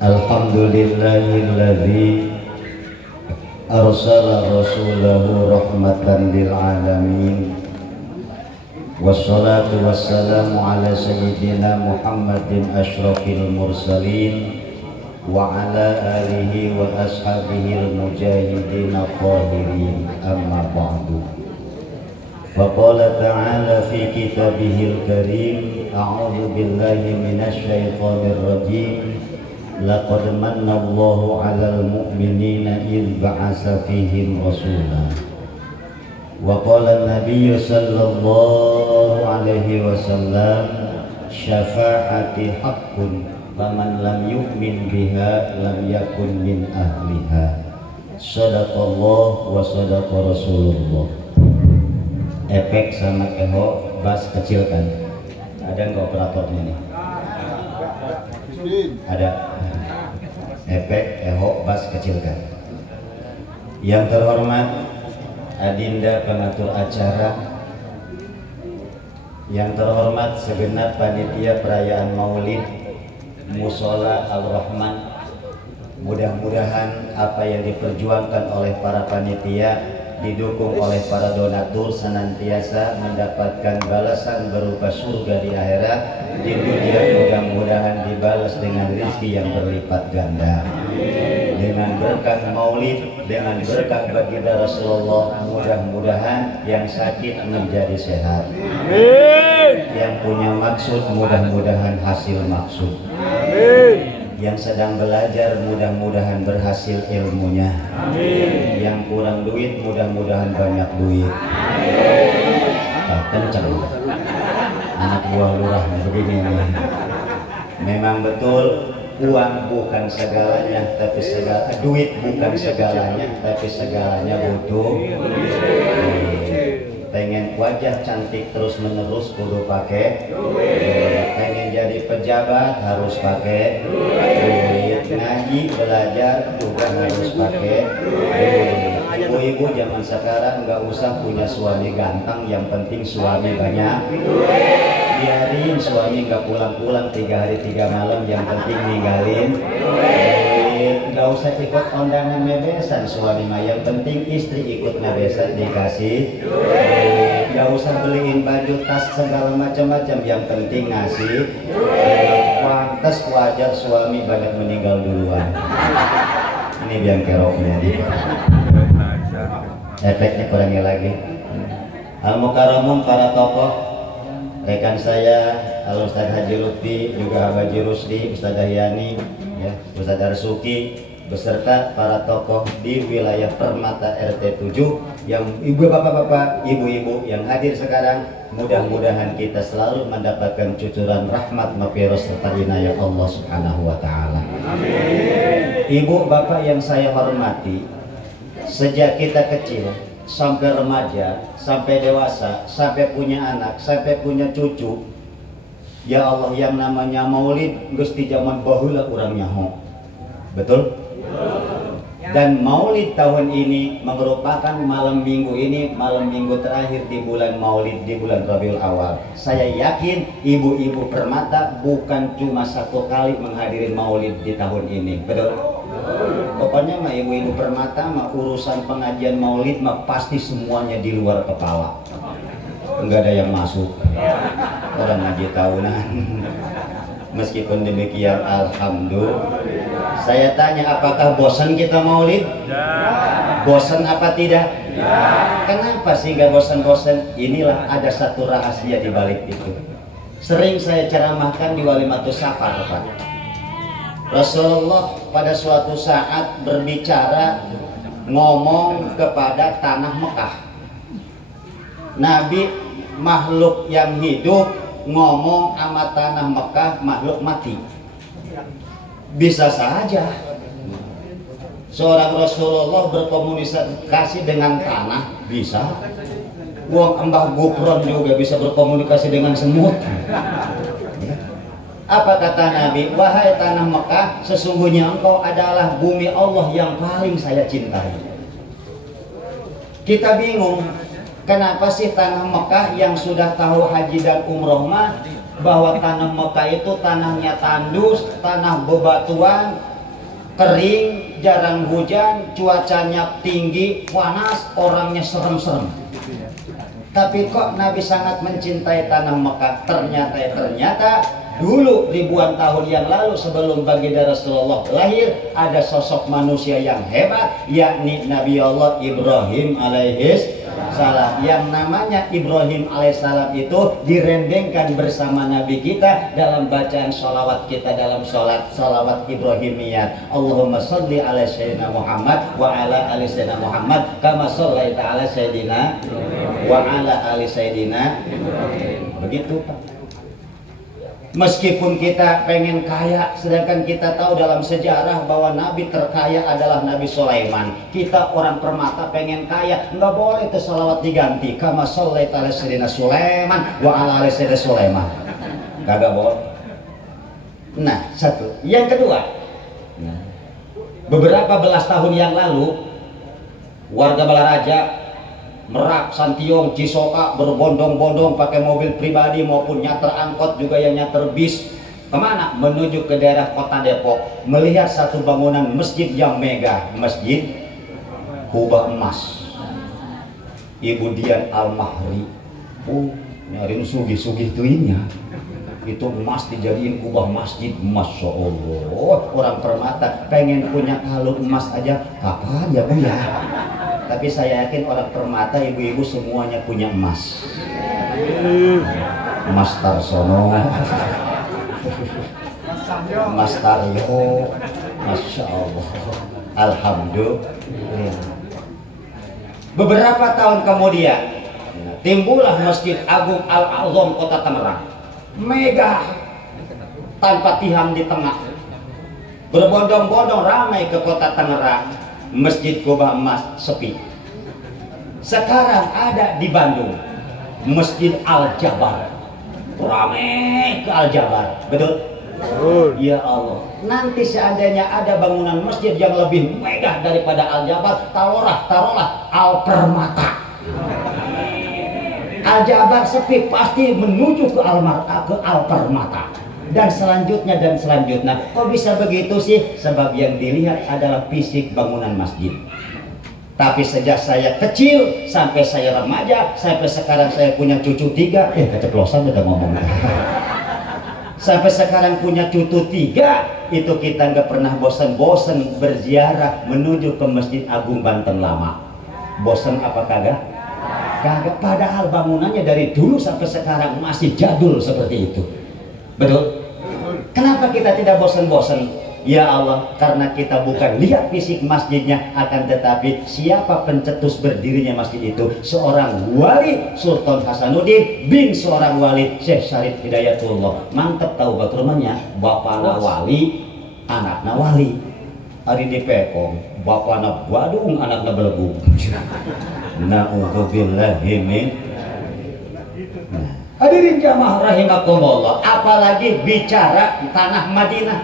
Alhamdulillahilladzi arsala rasulahu rahmatan lil alamin. Wassalatu wassalamu ala sayyidina Muhammadin asyrafil mursalin wa ala alihi wa ashabihi al-mujahidin al-qahirin, amma ba'du. Faqala ta'ala fi kitabihil karim, a'udzu billahi minasy syaithanir rajim. Laqad manna Allahu 'alal mu'minina idz ba'atsa fihim rasulan. Wa qala an-nabiy sallallahu alaihi wasallam, syafa'ati haqqun faman lam yu'min biha lam yakun min ahliha. Shadaqallah wa sadaqa Rasulullah. Efek sama eho bas kecilkan. Ada enggak operatornya nih? Ada. Efek eho bas kecilkan. Yang terhormat adinda pengatur acara, yang terhormat segenap panitia perayaan Maulid Mushola Al-Rahman, mudah-mudahan apa yang diperjuangkan oleh para panitia didukung oleh para donatur senantiasa mendapatkan balasan berupa surga di akhirat. Di dunia mudah-mudahan dibalas dengan rezeki yang berlipat ganda. Dengan berkat Maulid, dengan berkat baginda Rasulullah, mudah-mudahan yang sakit menjadi sehat. Yang punya maksud mudah-mudahan hasil maksud. Yang sedang belajar mudah-mudahan berhasil ilmunya. Amin. Yang kurang duit mudah-mudahan banyak duit. Kencang anak buah lurah begini nih. Memang betul uang bukan segalanya, tapi duit bukan segalanya, tapi segalanya butuh. Pengen wajah cantik terus menerus kudu pakai duit. Pengen jadi pejabat harus pakai duit. Ngaji belajar juga harus pakai duit. Ibu-ibu zaman sekarang nggak usah punya suami ganteng, yang penting suami banyak duit. Biarin suami nggak pulang-pulang 3 hari 3 malam, yang penting ninggalin duit. Nggak usah ikut kondangan mebesan suami mah, yang penting istri ikut mebesan dikasih duit. Nggak usah beliin baju tas segala macam-macam, yang penting ngasih duit. Pantes wajar suami banyak meninggal duluan. Ini biang keroknya nih. Efeknya kurangnya lagi. Al-Mukarramun, para tokoh, rekan saya Al Ustadz Haji Lutfi, juga Haji Rusdi, Ustadz Dahyani, ya, Ustadz Arsuki, beserta para tokoh di wilayah Permata RT 7, yang ibu bapak-bapak, ibu-ibu yang hadir sekarang, mudah-mudahan kita selalu mendapatkan cucuran rahmat, maghfirah serta inayah Allah Subhanahu wa taala. Amin. Ibu bapak yang saya hormati, sejak kita kecil sampai remaja, sampai dewasa, sampai punya anak, sampai punya cucu, ya Allah, yang namanya Maulid geus di zaman baheula urang nyaho. Betul? Dan Maulid tahun ini merupakan malam minggu ini, malam minggu terakhir di bulan Maulid, di bulan Rabiul Awal. Saya yakin ibu-ibu Permata bukan cuma 1 kali menghadiri Maulid di tahun ini. Betul? Pokoknya mah ibu-ibu Permata mah urusan pengajian Maulid mah pasti semuanya di luar kepala. Enggak ada yang masuk. Orang ngaji tahunan. Meskipun demikian, alhamdulillah. Saya tanya, apakah bosan kita Maulid? Ya. Bosan apa tidak? Ya. Kenapa sih nggak bosan-bosan? Inilah ada satu rahasia di balik itu. Sering saya ceramahkan di Walimatus Safar, Pak. Rasulullah pada suatu saat berbicara, ngomong kepada tanah Mekah. Nabi makhluk yang hidup ngomong sama tanah Mekah makhluk mati. Bisa saja seorang Rasulullah berkomunikasi dengan tanah, bisa. Wong Mbah Gupron juga bisa berkomunikasi dengan semut. Apa kata Nabi? Wahai tanah Mekah, sesungguhnya engkau adalah bumi Allah yang paling saya cintai. Kita bingung, kenapa sih tanah Mekah yang sudah tahu haji dan umroh mah bahwa tanah Mekah itu tanahnya tandus, tanah bebatuan, kering, jarang hujan, cuacanya tinggi, panas, orangnya serem-serem. Tapi kok Nabi sangat mencintai tanah Mekah? Ternyata dulu ribuan tahun yang lalu sebelum baginda Rasulullah lahir, ada sosok manusia yang hebat, yakni Nabi Allah Ibrahim alaihis salam. Yang namanya Ibrahim alaihissalam itu direndengkan bersama Nabi kita dalam bacaan sholawat kita dalam sholawat Ibrahimiyah. Allahumma sholli ala sayyidina Muhammad wa ala ali sayyidina Muhammad kama shollaita ala sayyidina wa ala ali sayyidina. Begitu Pak. Meskipun kita pengen kaya, sedangkan kita tahu dalam sejarah bahwa Nabi terkaya adalah Nabi Sulaiman. Kita orang permata pengen kaya, nggak boleh itu salawat diganti. Kama shollaita ala sayyidina Sulaiman wa ala ali sayyidina Sulaiman. Kagak boleh. Nah, satu. Yang kedua, beberapa belas tahun yang lalu, warga Balaraja, Merak, Santiong, Cisoka berbondong-bondong pakai mobil pribadi maupun nyater angkot juga yang nyater bis. Kemana? Menuju ke daerah kota Depok, melihat satu bangunan masjid yang megah, Masjid Kubah Emas. Ibu Dian Al-Mahri, nyariin sugih-sugih tuinya. Itu emas dijadiin kubah masjid. Masya Allah, orang permata pengen punya kalung emas aja kapan ya Bu ya? Tapi saya yakin orang permata ibu-ibu semuanya punya emas. Mas Tarsono, Mas Taryo, Masya Allah, Alhamdulillah. Beberapa tahun kemudian timbullah Masjid Agung Al-Azam Kota Tangerang, megah tanpa tiang di tengah, berbondong-bondong ramai ke Kota Tangerang. Masjid Kubah Emas sepi. Sekarang ada di Bandung Masjid Al-Jabar, ramai ke Al-Jabar, betul? Ya Allah, nanti seandainya ada bangunan masjid yang lebih megah daripada Al-Jabar, taruhlah Al-Permata. Al-Jabar sepi, pasti menuju ke Al-Permata. Dan selanjutnya. Kok bisa begitu sih? Sebab yang dilihat adalah fisik bangunan masjid. Tapi sejak saya kecil sampai saya remaja, sampai sekarang saya punya cucu 3, keceplosan udah ngomong. Sampai sekarang punya cucu 3, itu kita nggak pernah bosan-bosan berziarah menuju ke Masjid Agung Banten Lama. Bosan apa kagak? Kagak. Padahal bangunannya dari dulu sampai sekarang masih jadul seperti itu. Betul? Kenapa kita tidak bosan-bosan? Ya Allah, karena kita bukan lihat fisik masjidnya, akan tetapi siapa pencetus berdirinya masjid itu? Seorang wali, Sultan Hasanuddin bin seorang wali, Syekh Syarif Hidayatullah. Mantep tahu baturmannya, bapakna wali, anakna wali. Ari di Pekong, bapakna Badung, anakna Belegung. Na'udzubillahi min. Hadirin jamaah rahimakumullah, apalagi bicara tanah Madinah.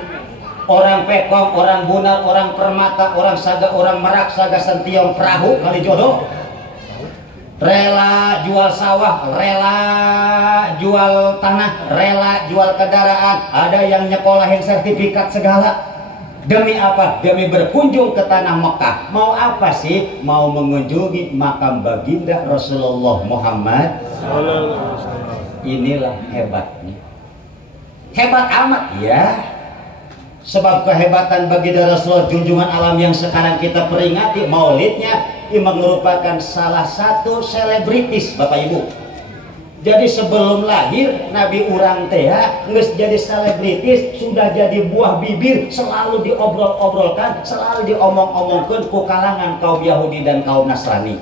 Orang Pekong, orang Bunar, orang Permata, orang Saga, orang Merak, Saga, Sentiong, Perahu, Kalijodo, rela jual sawah, rela jual tanah, rela jual kendaraan, ada yang nyekolahin sertifikat segala. Demi apa? Demi berkunjung ke tanah Mekah. Mau apa sih? Mau mengunjungi makam baginda Rasulullah Muhammad. Inilah hebatnya. Hebat amat ya. Sebab kehebatan baginda Rasulullah junjungan alam yang sekarang kita peringati maulidnya, ini merupakan salah satu selebritis Bapak Ibu. Jadi sebelum lahir Nabi urang teh geus jadi selebritis, sudah jadi buah bibir, selalu diobrol-obrolkan, selalu diomong-omongkan ku kalangan kaum Yahudi dan kaum Nasrani.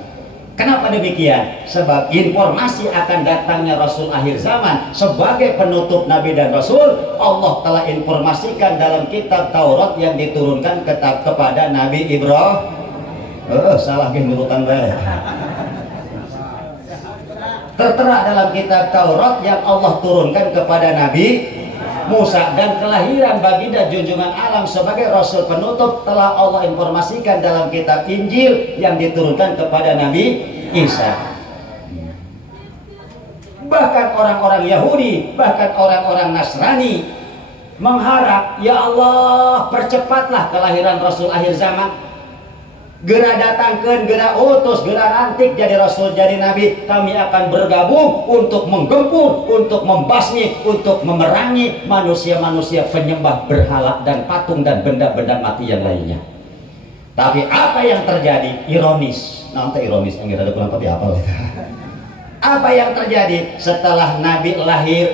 Kenapa demikian? Sebab informasi akan datangnya Rasul akhir zaman sebagai penutup Nabi dan Rasul, Allah telah informasikan dalam kitab Taurat yang diturunkan kepada Nabi Ibrahim. Salah nurutan bae. Tertera dalam kitab Taurat yang Allah turunkan kepada Nabi Musa, dan kelahiran baginda junjungan alam sebagai Rasul penutup telah Allah informasikan dalam kitab Injil yang diturunkan kepada Nabi Isa. Bahkan orang-orang Yahudi, bahkan orang-orang Nasrani mengharap, ya Allah percepatlah kelahiran Rasul akhir zaman. Gera datangkan, gera utus, gera rantik jadi Rasul, jadi Nabi. Kami akan bergabung untuk menggempur, untuk membasmi, untuk memerangi manusia-manusia penyembah berhala dan patung dan benda-benda mati yang lainnya. Tapi apa yang terjadi? Ironis. Nanti ironis, yang ada kurang tapi apa? Apa yang terjadi setelah Nabi lahir?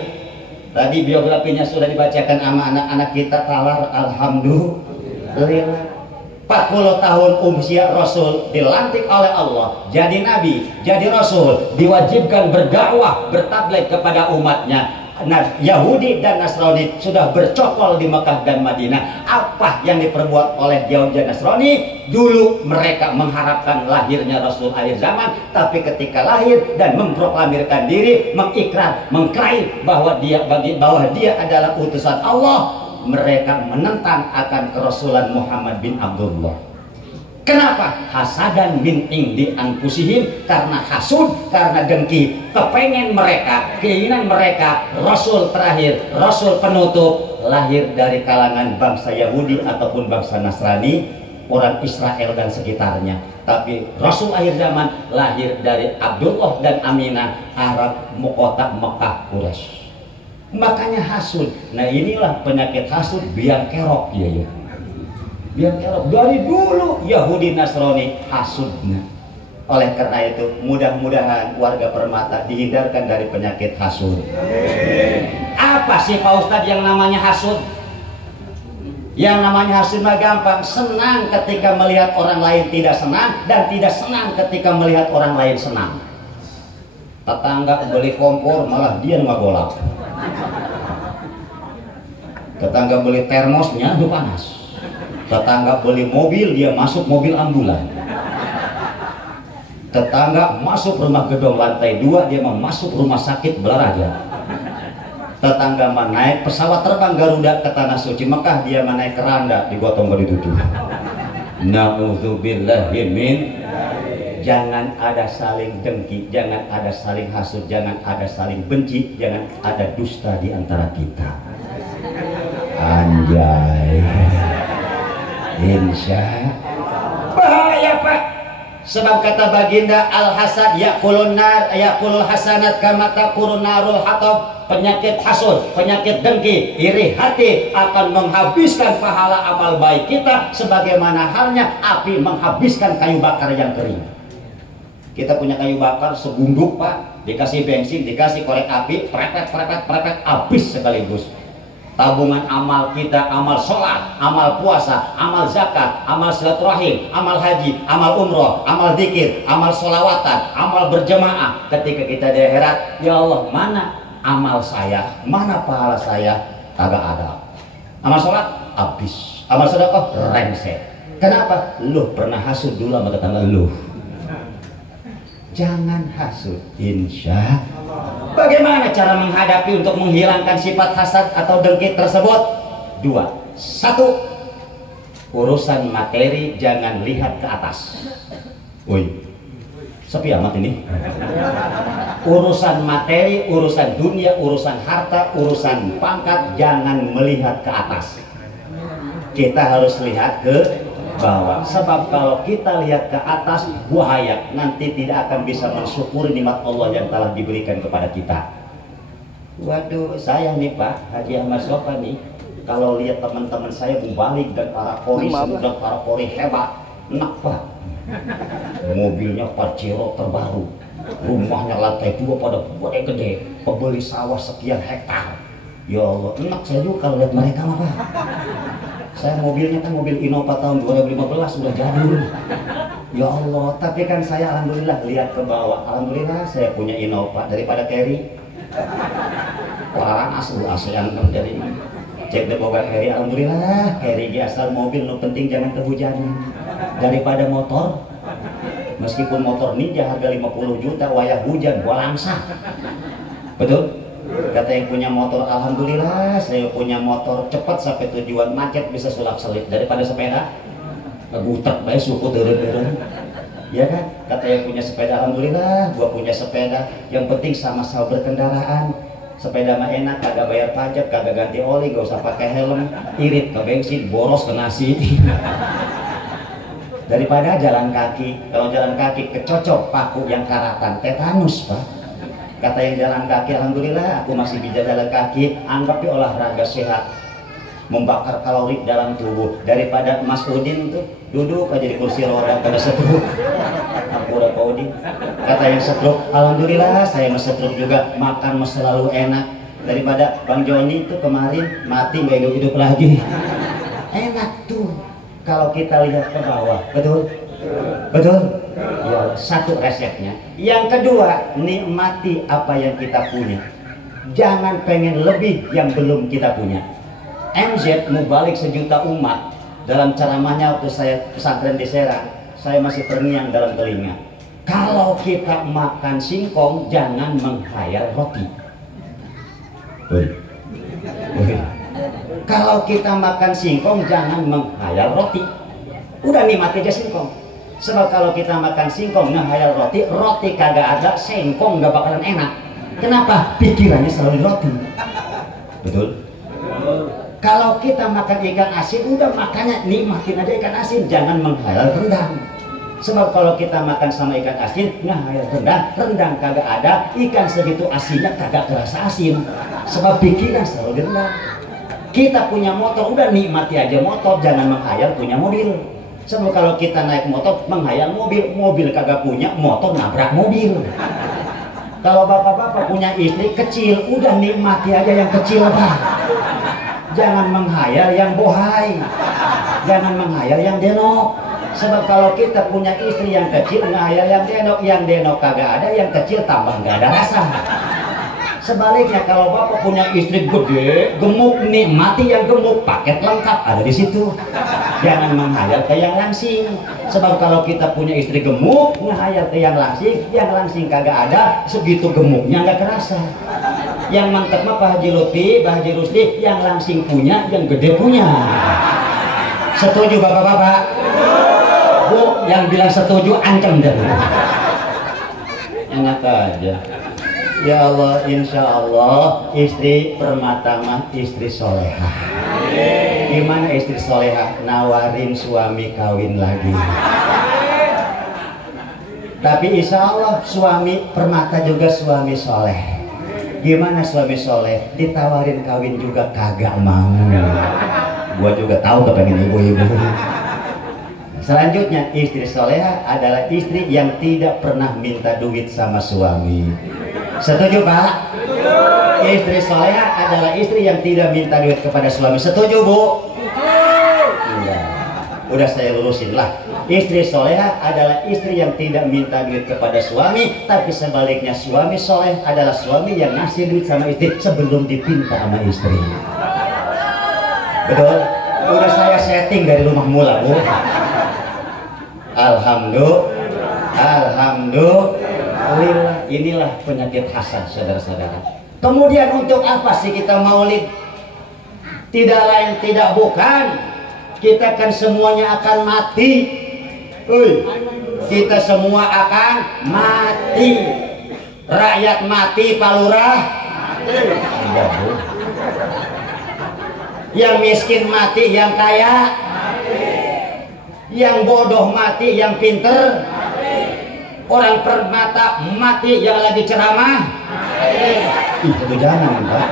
Tadi biografinya sudah dibacakan sama anak-anak kita. Talar, alhamdulillah. 40 tahun usia Rasul dilantik oleh Allah jadi Nabi, jadi Rasul, diwajibkan berdakwah, bertabligh kepada umatnya. Nah, Yahudi dan Nasrani sudah bercokol di Mekah dan Madinah. Apa yang diperbuat oleh Yahudi dan Nasrani? Dulu mereka mengharapkan lahirnya Rasul akhir zaman, tapi ketika lahir dan memproklamirkan diri, mengikrar, mengklaim bahwa dia adalah utusan Allah, mereka menentang akan kerasulan Muhammad bin Abdullah. Kenapa? Hasadan min indi anfusihim, karena hasud, karena dengki, kepengen mereka, keinginan mereka Rasul terakhir, Rasul penutup lahir dari kalangan bangsa Yahudi ataupun bangsa Nasrani, orang Israel dan sekitarnya. Tapi Rasul akhir zaman lahir dari Abdullah dan Aminah, Arab kota Mekah Quraisy. Makanya hasud. Nah inilah penyakit hasud biang kerok ya. Biang kerok dari dulu Yahudi Nasrani hasudnya. Oleh karena itu mudah-mudahan warga Permata dihindarkan dari penyakit hasud. Apa sih Pak Ustadz yang namanya hasud? Yang namanya hasud mah gampang, senang ketika melihat orang lain tidak senang dan tidak senang ketika melihat orang lain senang. Tetangga beli kompor malah dia nggak golak. Tetangga beli termosnya itu panas. Tetangga beli mobil, dia masuk mobil ambulan. Tetangga masuk rumah gedung lantai 2, dia mau masuk rumah sakit Belaraja. Tetangga naik pesawat terbang Garuda ke tanah suci Mekah, dia naik keranda di Gotong Gadi 7. Na'udzubillahi min. Jangan ada saling dengki, jangan ada saling hasud, jangan ada saling benci, jangan ada dusta di antara kita. Anjay, insya bahaya Pak. Sebab kata baginda al-hasad yakulun nar, yakulul hasanat kama takurun narul hatab. Penyakit hasud, penyakit dengki, iri hati akan menghabiskan pahala amal baik kita sebagaimana halnya api menghabiskan kayu bakar yang kering. Kita punya kayu bakar segunduk Pak, dikasih bensin, dikasih korek api, prepet, habis sekaligus. Tabungan amal kita, amal sholat, amal puasa, amal zakat, amal silaturahim, amal haji, amal umroh, amal zikir, amal sholawatan, amal berjemaah. Ketika kita di akhirat, ya Allah, mana amal saya, mana pahala saya? Kagak ada. Amal sholat habis, amal sedekah rengsek. Kenapa? Lu pernah hasud dulu sama tetangga lu. Jangan hasud, insya. Bagaimana cara menghadapi untuk menghilangkan sifat hasad atau dengki tersebut? 2. 1. Urusan materi jangan lihat ke atas. Woi, sepi amat ini. Urusan materi, urusan dunia, urusan harta, urusan pangkat jangan melihat ke atas. Kita harus lihat ke bawah. Sebab kalau kita lihat ke atas bahaya, nanti tidak akan bisa mensyukuri nikmat Allah yang telah diberikan kepada kita. Waduh, saya nih Pak Haji Ahmad Sofa nih, kalau lihat teman-teman saya mubalik dan para pori sudah para pori hebat, enak Pak. Mobilnya Pajero terbaru, rumahnya lantai 2 pada gede, pembeli sawah sekian hektar. Ya Allah, enak saya juga kalau lihat mereka mah Pak. Saya mobilnya kan mobil Innova tahun 2015 sudah jadul. Ya Allah, tapi kan saya alhamdulillah lihat ke bawah. Alhamdulillah saya punya Innova daripada carry. Orang asli ASEAN jadi cek deh boga carry. Alhamdulillah carry di asal mobil, no penting jangan kehujanan. Daripada motor. Meskipun motor Ninja harga 50 juta, wayah hujan, walangsa. Betul? Kata yang punya motor, alhamdulillah saya punya motor cepat sampai tujuan, macet bisa sulap selip daripada sepeda ngegutek bae suku turun-turun. Ya kan? Kata yang punya sepeda, alhamdulillah gua punya sepeda, yang penting sama-sama berkendaraan. Sepeda mah enak, kagak bayar pajak, kagak ganti oli, gak usah pakai helm, irit ke bensin, boros ke nasi. Daripada jalan kaki. Kalau jalan kaki kecocok paku yang karatan, tetanus Pak. Kata yang jalan kaki, alhamdulillah aku masih bisa jalan kaki, anggap olahraga sehat, membakar kalori dalam tubuh. Daripada Mas Udin tuh duduk aja di kursi roda pada stroke. Aku udah Pak Udin. Kata yang stroke, alhamdulillah saya mas stroke juga, makan mas selalu enak. Daripada Bang Joni tuh kemarin mati nggak hidup-hidup lagi. Enak tuh kalau kita lihat ke bawah, betul? Betul? Ya, satu resepnya. Yang kedua, nikmati apa yang kita punya. Jangan pengen lebih yang belum kita punya. MZ Mubalik Sejuta Umat dalam ceramahnya waktu saya pesantren di Serang, saya masih terngiang dalam telinga. Kalau kita makan singkong, jangan menghayal roti. Kalau kita makan singkong, jangan menghayal roti. Udah nikmati aja singkong. Sebab kalau kita makan singkong menghayal roti, roti kagak ada, singkong nggak bakalan enak. Kenapa? Pikirannya selalu di roti. Betul? Kalau kita makan ikan asin, udah makannya nikmatin aja ikan asin, jangan menghayal rendang. Sebab kalau kita makan sama ikan asin, menghayal rendang, rendang kagak ada, ikan segitu asinnya kagak terasa asin. Sebab pikiran selalu di rendang. Kita punya motor, udah nikmati aja motor, jangan menghayal punya mobil. Sebab kalau kita naik motor, menghayal mobil, mobil kagak punya, motor nabrak mobil. Kalau bapak-bapak punya istri kecil, udah nikmati aja yang kecil Pak. Jangan menghayal yang bohai, jangan menghayal yang denok. Sebab kalau kita punya istri yang kecil, menghayal yang denok kagak ada, yang kecil tambah nggak ada rasa. Sebaliknya kalau bapak punya istri gede, gemuk, nikmati yang gemuk, paket lengkap ada di situ. Jangan menghayal ke yang langsing. Sebab kalau kita punya istri gemuk, menghayal ke yang langsing kagak ada, segitu gemuknya nggak kerasa. Yang mantep mah Pak Haji Lutfi, Pak Haji Rusdi, yang langsing punya, yang gede punya. Setuju bapak-bapak? Bu, yang bilang setuju ancam deh. Enak aja. Ya Allah, insya Allah istri permata mah istri soleha. Gimana istri soleha? Nawarin suami kawin lagi. Tapi insya Allah suami permata juga suami soleh. Gimana suami soleh? Ditawarin kawin juga kagak mau. Gua juga tahu kepengen ibu-ibu. Selanjutnya istri soleha adalah istri yang tidak pernah minta duit sama suami. Setuju Pak? Istri soleha adalah istri yang tidak minta duit kepada suami. Setuju Bu? Enggak. Udah saya lurusin lah. Istri soleha adalah istri yang tidak minta duit kepada suami, tapi sebaliknya suami soleh adalah suami yang ngasih duit sama istri sebelum dipinta sama istri. Betul? Udah saya setting dari rumah mula Bu. Alhamdulillah, inilah penyakit hasad saudara-saudara. Kemudian untuk apa sih kita maulid? Tidak lain tidak bukan, kita kan semuanya akan mati. Kita semua akan mati. Rakyat mati, Pak Lurah mati. Yang miskin mati, yang kaya mati. Yang bodoh mati, yang pinter mati. Orang permata mati, yang lagi ceramah mati. Itu jangan Pak.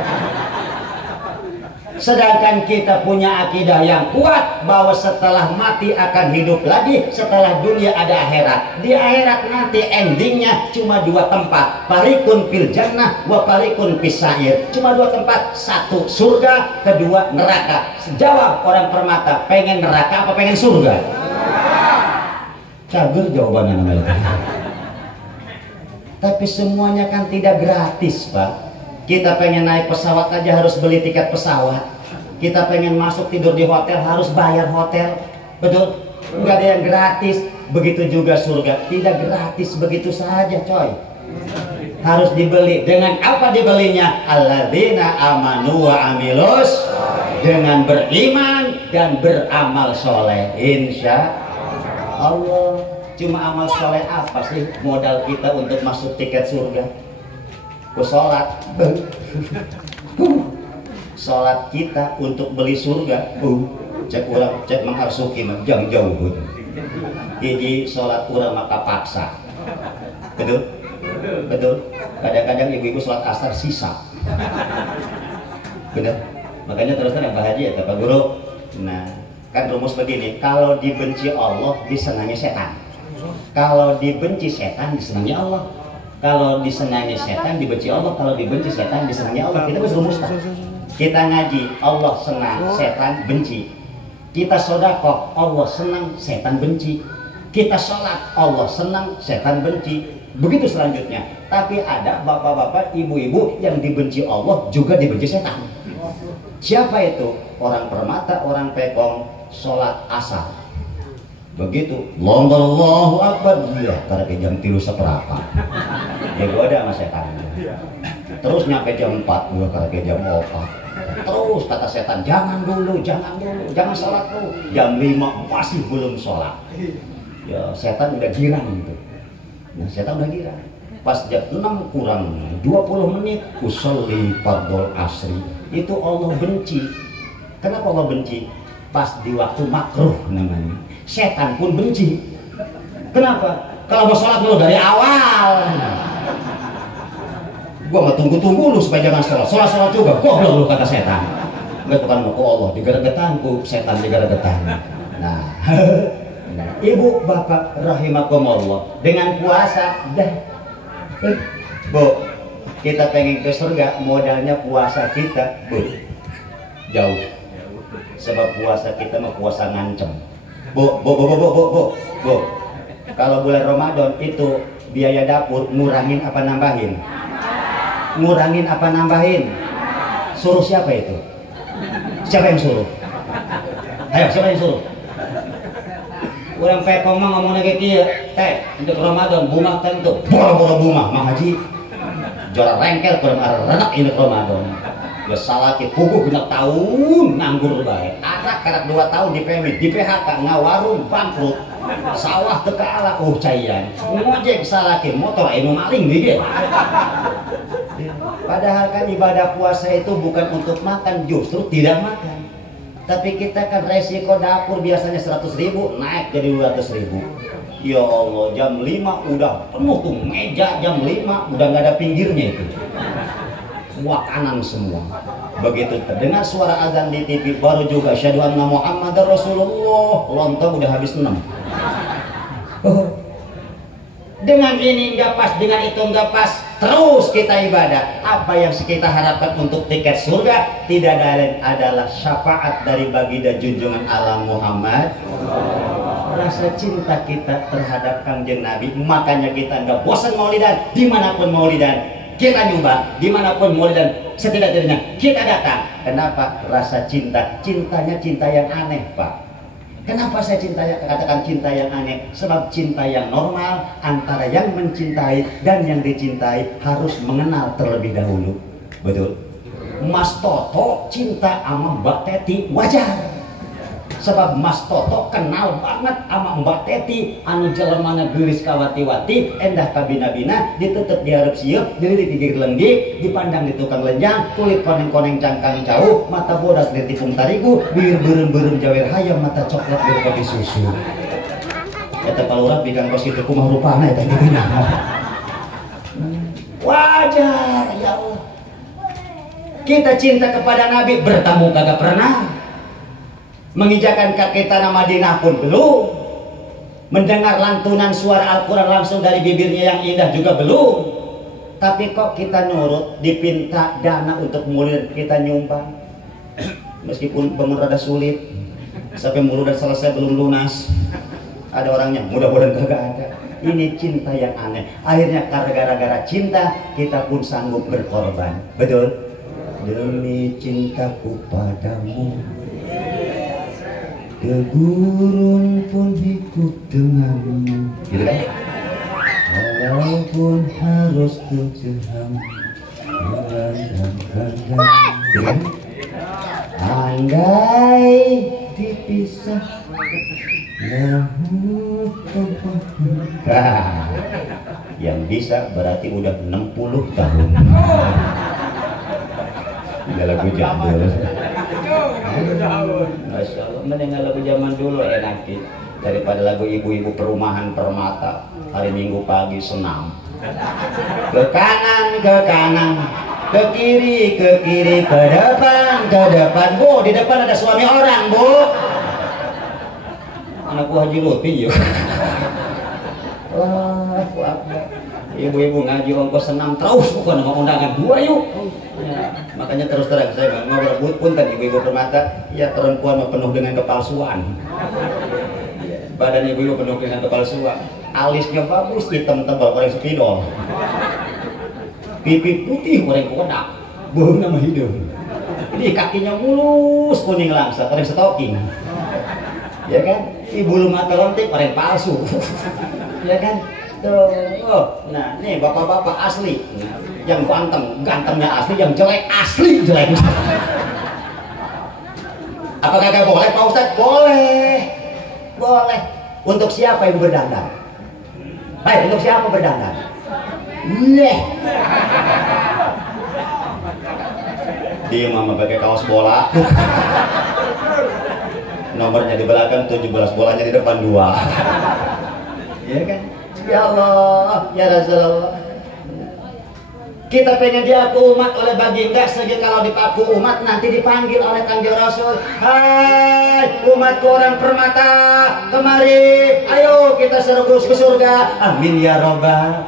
Sedangkan kita punya akidah yang kuat bahwa setelah mati akan hidup lagi, setelah dunia ada akhirat. Di akhirat nanti endingnya cuma dua tempat, parikun fil jannah wa parikun fis sa'ir. Cuma dua tempat, satu surga, kedua neraka. Jawab orang permata, pengen neraka apa pengen surga? Cager jawabannya namanya. Tapi semuanya kan tidak gratis Pak. Kita pengen naik pesawat aja harus beli tiket pesawat. Kita pengen masuk tidur di hotel harus bayar hotel. Betul? Nggak ada yang gratis. Begitu juga surga. Tidak gratis begitu saja coy. Harus dibeli. Dengan apa dibelinya? Alladzina amanu wa amilus. Dengan beriman dan beramal soleh. Insya Allah. Cuma amal soleh apa sih modal kita untuk masuk tiket surga? ku sholat. Sholat kita untuk beli surga. Cek urang cek mengharsuki mah jang jauh. Jadi sholat urang maka paksa. Betul? Betul. Kadang-kadang ibu-ibu sholat asar sisa. Benar. Makanya terus terang Pak Haji ya Pak Guru. Nah, kan rumus begini, kalau dibenci Allah disenangi setan. Kalau dibenci setan disenangi Allah. Kalau disenangi setan dibenci Allah. Kalau dibenci setan disenangi Allah. Kita harus rumuskan. Kita ngaji, Allah senang, setan benci. Kita sodako, Allah senang, setan benci. Kita sholat, Allah senang, setan benci. Begitu selanjutnya. Tapi ada bapak-bapak, ibu-ibu yang dibenci Allah juga dibenci setan. Siapa itu? Orang permata, orang pekong, sholat asar. Begitu, Allahu Akbar, ya, karena jam 3 seperempat. Ya goda sama setan. Terus nyampe jam 4, gua karena jam 4. Terus kata setan, jangan dulu, jangan sholat dulu. Jam 5 masih belum sholat. Ya setan udah girang gitu. Nah setan udah girang. Pas jam 6 kurang 20 menit, usolli fardhol asri. Itu Allah benci. Kenapa Allah benci? Pas di waktu makruh namanya. Setan pun benci. Kenapa? Kalau mau sholat dulu dari awal. Gua nggak tunggu-tunggu lu supaya jangan sholat juga. Goblok lu kata setan. Nggak tukang mau Allah digeret-getanku, setan digeret-getan. Nah, nah, ibu bapak rahimakumullah, dengan puasa dah. Bu, kita pengen ke surga, modalnya puasa kita, bu, jauh. Sebab puasa kita mah puasa ngancem. Bu. Kalau bulan Ramadan itu biaya dapur ngurangin apa nambahin? Ngurangin apa nambahin? Suruh siapa itu? Siapa yang suruh? Ayo, siapa yang suruh? Orang pekong mah ngomongnya kayak gitu. Teh, untuk Ramadan bunga tentu. Boro-boro bunga, Mang Haji. Juara rengkel kurang renak ini Ramadan. Ya salah ke puguh genap tahun nganggur baik. Anak 2 tahun di PMI, di PHK, ngawarung bangkrut. Sawah teu kaala, cayan. Ngojek salah ke motor anu maling dia. Padahal kan ibadah puasa itu bukan untuk makan, justru tidak makan. Tapi kita kan resiko dapur biasanya 100.000 naik jadi 200.000. Ya Allah, jam 5 udah penuh tuh meja, jam 5 udah nggak ada pinggirnya itu. Wakanan semua. Begitu terdengar suara azan di TV, baru juga asyhadu anna Muhammadar Rasulullah, lontong udah habis 6. Dengan ini nggak pas, dengan itu nggak pas, terus kita ibadah. Apa yang kita harapkan untuk tiket surga tidak lain adalah syafaat dari baginda junjungan alam Muhammad. Rasa cinta kita terhadap Kanjeng Nabi, makanya kita nggak bosan maulidan, dimanapun maulidan kita nyoba, dimanapun maulidan setidak-tidaknya kita datang. Kenapa? Rasa cinta, cintanya cinta yang aneh, Pak. Kenapa saya katakan cinta yang aneh? Sebab cinta yang normal antara yang mencintai dan yang dicintai harus mengenal terlebih dahulu. Betul? Mas Toto cinta sama Mbak Teti wajar. Sebab Mas Toto kenal banget sama Mbak Teti anu jelemana geulis kawati-wati, endah kabina-bina, ditutup di hareup sieup, dililit di gigir lenggi, dipandang di tukang lenjang, kulit koneng-koneng cangkang jauh, mata bodas di tipung tarigu, bibir beureum-beureum jawer hayam, mata coklat di kopi susu. Eta palurat bikan kos kitu kumaha rupana eta geuning. Wajar ya Allah. Kita cinta kepada Nabi, bertamu kagak pernah. Menginjakan kaki tanah Madinah pun belum. Mendengar lantunan suara Al-Quran langsung dari bibirnya yang indah juga belum. Tapi kok kita nurut, dipinta dana untuk murid kita nyumbang. Meskipun pemerintah sulit, sampai murid selesai belum lunas. Ada orangnya, mudah-mudahan kagak ada. Ini cinta yang aneh. Akhirnya gara-gara cinta kita pun sanggup berkorban. Betul? Demi cintaku padamu, ke gurun pun ikut denganmu, gitu kan? Walaupun harus terjeham mengandangkan, gitu kan? Andai dipisah lahu Yang bisa berarti udah 60 tahun. Ini lagu jadul. Masya Allah, mendingan lagu zaman dulu enak daripada lagu ibu-ibu perumahan Permata. Hari Minggu pagi senam. Ke kanan, ke kiri, ke depan. Bu, di depan ada suami orang, Bu. Anakku Haji Lutfi yuk. Wah, ibu-ibu ngaji ongkos senam terus, bukan sama undangan dua yuk. Ya, makanya terus terang saya ngobrol pun tadi ibu-ibu Permata, ya perempuan penuh dengan kepalsuan. Badan ibu-ibu penuh dengan kepalsuan. Alisnya bagus, hitam tebal, orang sepidol. Pipi putih, orang kodak. Bohong nama hidup. Ini kakinya mulus, kuning langsat, orang stoking. Ya kan? Ibu mata lontik, orang palsu. Ya kan? Tuh, nah nih bapak-bapak asli. Nah, yang gantengnya asli, yang jelek asli jelek. Apakah kagak boleh Pak Ustadz? Boleh. Untuk siapa ibu berdandan? Baik, untuk siapa berdandan? Dia mama pakai kaos bola. Nomornya di belakang 17, bolanya di depan 2. Ya kan? Ya Allah, ya Rasulullah. Kita pengen diaku umat oleh baginda, sehingga kalau dipaku umat nanti dipanggil oleh Kanjeng Rasul. Hai umatku orang Permata, kemari, ayo kita sergus ke surga. Amin ya robbal.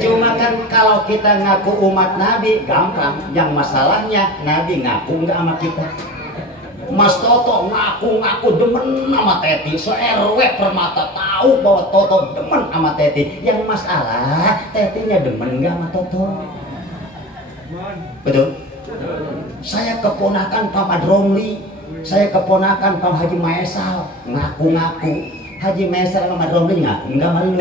Cuma kan kalau kita ngaku umat Nabi gampang, yang masalahnya Nabi ngaku nggak sama kita. Mas Toto ngaku demen sama Teti, se-RW Permata tahu bahwa Toto demen sama Teti. Yang masalah Tetinya demen nggak sama Toto. Betul? Saya keponakan Pak Madromli, saya keponakan Pak Haji Maesal, ngaku-ngaku. Haji Maesal sama Madromli ngaku nggak sama lu.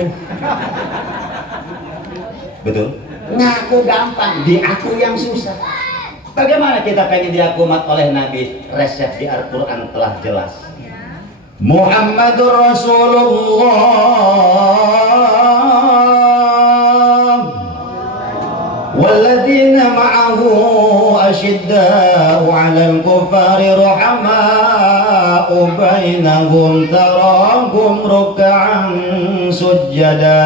Betul? Ngaku gampang, diaku yang susah. Bagaimana kita pengen diaku umat oleh Nabi? Resep di Al-Quran telah jelas. Muhammadur Rasulullah walladzina ma'ahu asyidda'u 'alal kuffari rahama'u bainahum tarahum ruk'an sujada.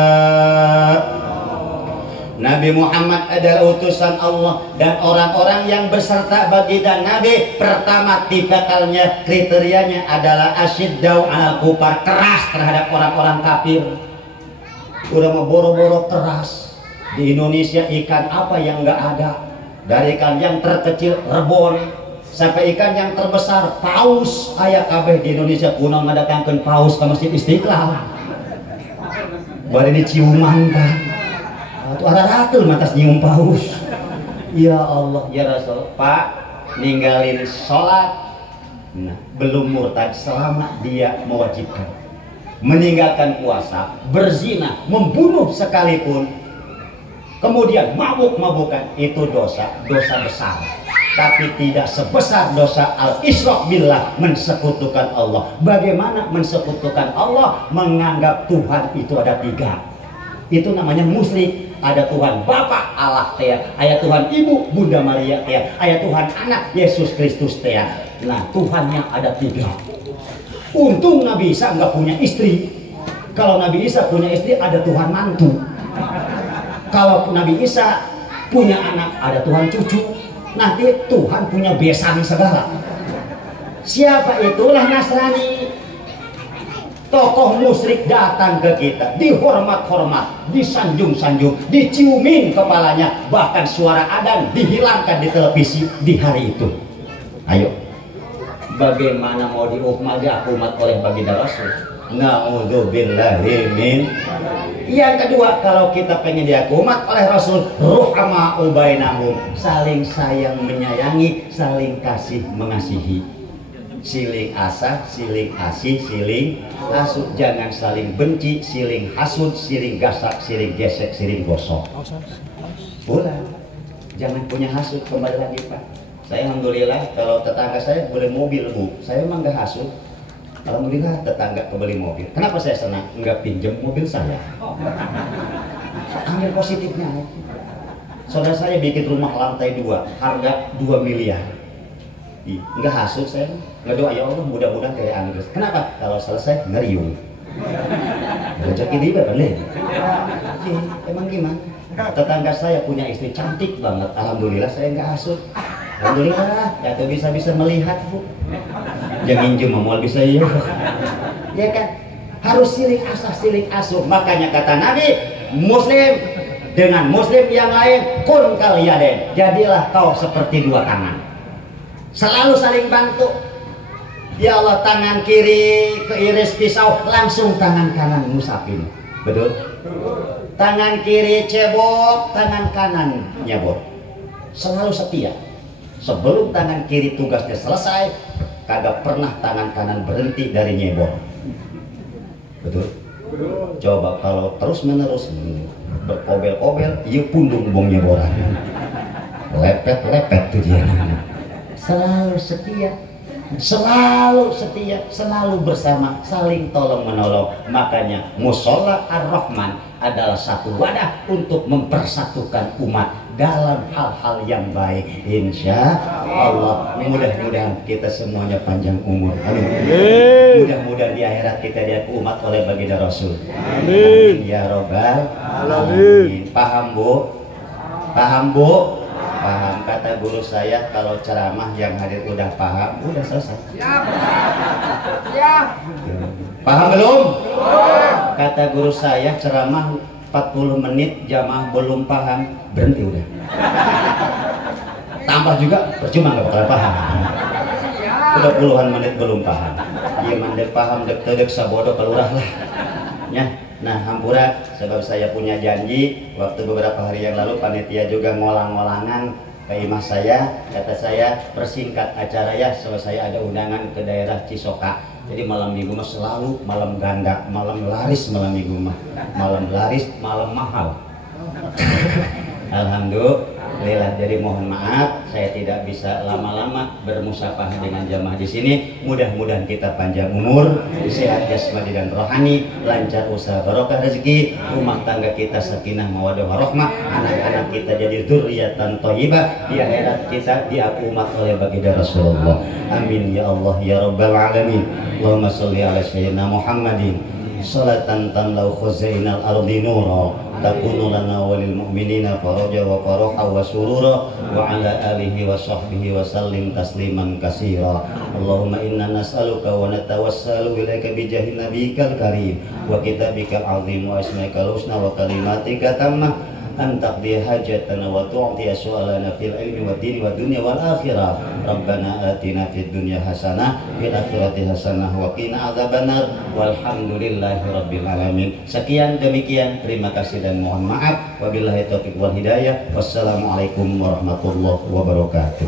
Nabi Muhammad adalah utusan Allah, dan orang-orang yang beserta baginda Nabi pertama tipikalnya, kriterianya adalah asyiddau alal kufar, keras terhadap orang-orang kafir. Udah mau boro-boro keras. Di Indonesia ikan apa yang nggak ada? Dari ikan yang terkecil rebon sampai ikan yang terbesar paus. Aya kabeh di Indonesia kuno ngadatangkeun paus ke Masjid Istiqlal. Bari diciuman kan. Itu ada ratul matas nyium paus. Ya Allah, ya Rasul, Pak ninggalin sholat, nah, belum murtad selama dia mewajibkan. Meninggalkan puasa, berzina, membunuh sekalipun, kemudian mabuk-mabukan, itu dosa besar. Tapi tidak sebesar dosa al-isyraq billah, mensekutukan Allah. Bagaimana mensekutukan Allah? Menganggap Tuhan itu ada 3. Itu namanya musyrik. Ada Tuhan Bapa Allah Tea, ada Tuhan Ibu Bunda Maria Tea, ada Tuhan Anak Yesus Kristus Tea. Nah, Tuhan yang ada 3. Untung Nabi Isa nggak punya istri. Kalau Nabi Isa punya istri, ada Tuhan mantu. Kalau Nabi Isa punya anak, ada Tuhan cucu. Nanti Tuhan punya besan segala. Siapa itulah Nasrani. Tokoh musyrik datang ke kita, dihormat-hormat, disanjung-sanjung, diciumin kepalanya, bahkan suara adzan dihilangkan di televisi di hari itu. Ayo, bagaimana mau diumat oleh baginda Rasul? Na'udzubillahi min. Yang kedua, kalau kita pengen diaku umat oleh Rasul, ruhama'u bainahum, saling sayang menyayangi, saling kasih mengasihi. Siling asah, siling asih, siling asuh. Jangan saling benci, siling hasud, siling gasak, siling gesek, siling gosok. Boleh. Jangan punya hasud. Kembali lagi Pak, saya alhamdulillah kalau tetangga saya beli mobil Bu, saya emang gak hasud. Alhamdulillah tetangga kebeli mobil. Kenapa saya senang? Enggak pinjam mobil saya. Ambil positifnya. Saudara saya bikin rumah lantai 2, harga 2 miliar. Enggak hasut saya, ngedoa ya Allah mudah-mudahan kayak Anggres. Kenapa? Kalau selesai ngeriung. Rezeki dia kan deh. Emang gimana? Tetangga saya punya istri cantik banget. Alhamdulillah saya nggak hasut. Alhamdulillah, ya tuh bisa melihat bu. Jangan cuma mau bisa ya. Ya kan? Harus siling asah siling asuh. Makanya kata Nabi, Muslim dengan Muslim yang lain kun kaliyaden. Jadilah kau seperti dua tangan. Selalu saling bantu. Ya Allah, tangan kiri keiris pisau, langsung tangan kanan ngusapin. Betul? Tangan kiri cebok, tangan kanan nyebok. Selalu setia. Sebelum tangan kiri tugasnya selesai, kagak pernah tangan kanan berhenti dari nyebok. Betul? Coba kalau terus menerus berkobel-kobel, iya pundung bong nyeboran. Lepet-lepet tuh dia. Selalu setia. Selalu setia, selalu bersama, saling tolong menolong. Makanya Musholla Ar-Rahman adalah satu wadah untuk mempersatukan umat dalam hal-hal yang baik. Insya Allah, mudah-mudahan kita semuanya panjang umur. Amin. Mudah-mudahan di akhirat kita diaku umat oleh baginda Rasul. Amin. Ya Robbal Alamin. Paham bu? Paham bu? Paham. Kata guru saya, kalau ceramah yang hadir udah paham, udah selesai. Paham belum? Kata guru saya, ceramah 40 menit, jamaah belum paham, berhenti udah. Tambah juga, percuma nggak bakalan paham. Udah puluhan menit belum paham. Iya mandek paham, dek sabodo kelurah lah. Ya. Nah, hampura, sebab saya punya janji waktu beberapa hari yang lalu panitia juga ngolang-ngolangan ke imah saya, kata saya persingkat acara ya, soalnya saya ada undangan ke daerah Cisoka. Jadi malam minggu mah selalu malam ganda, malam laris malam minggu mah. Malam laris, malam mahal. Alhamdulillah, jadi mohon maaf saya tidak bisa lama-lama bermusafahah dengan jamaah di sini. Mudah-mudahan kita panjang umur, sehat jasmani dan rohani, lancar usaha, barokah rezeki, rumah tangga kita sakinah mawaddah warahmah, anak-anak kita jadi dzurriatan thayyibah, di akhirat kita diaku umat oleh baginda Rasulullah. Amin ya Allah ya rabbal alamin. Allahumma sholli ala sayyidina Muhammadin salatan tamlau khuzainal ardi nura takunu lana walil mu'minina faraja wa faraha wa surura wa ala alihi wa sahbihi wa sallim tasliman katsira. Allahumma inna nas'aluka wa natawassalu ilaika bi jahi nabiyyikal karim wa kitabikal azim wa asmaikal husna wa kalimatika tammah an taqdi hajatana wa tu'ti su'alana fil ilmi wad dini wad dunya wal akhirah. Rabbana atina fid dunya hasanah fil akhirati hasanah wa qina adzabannar walhamdulillahi rabbil alamin. Sekian demikian, terima kasih dan mohon maaf. Wabillahi taufiq wal hidayah. Wassalamualaikum warahmatullahi wabarakatuh.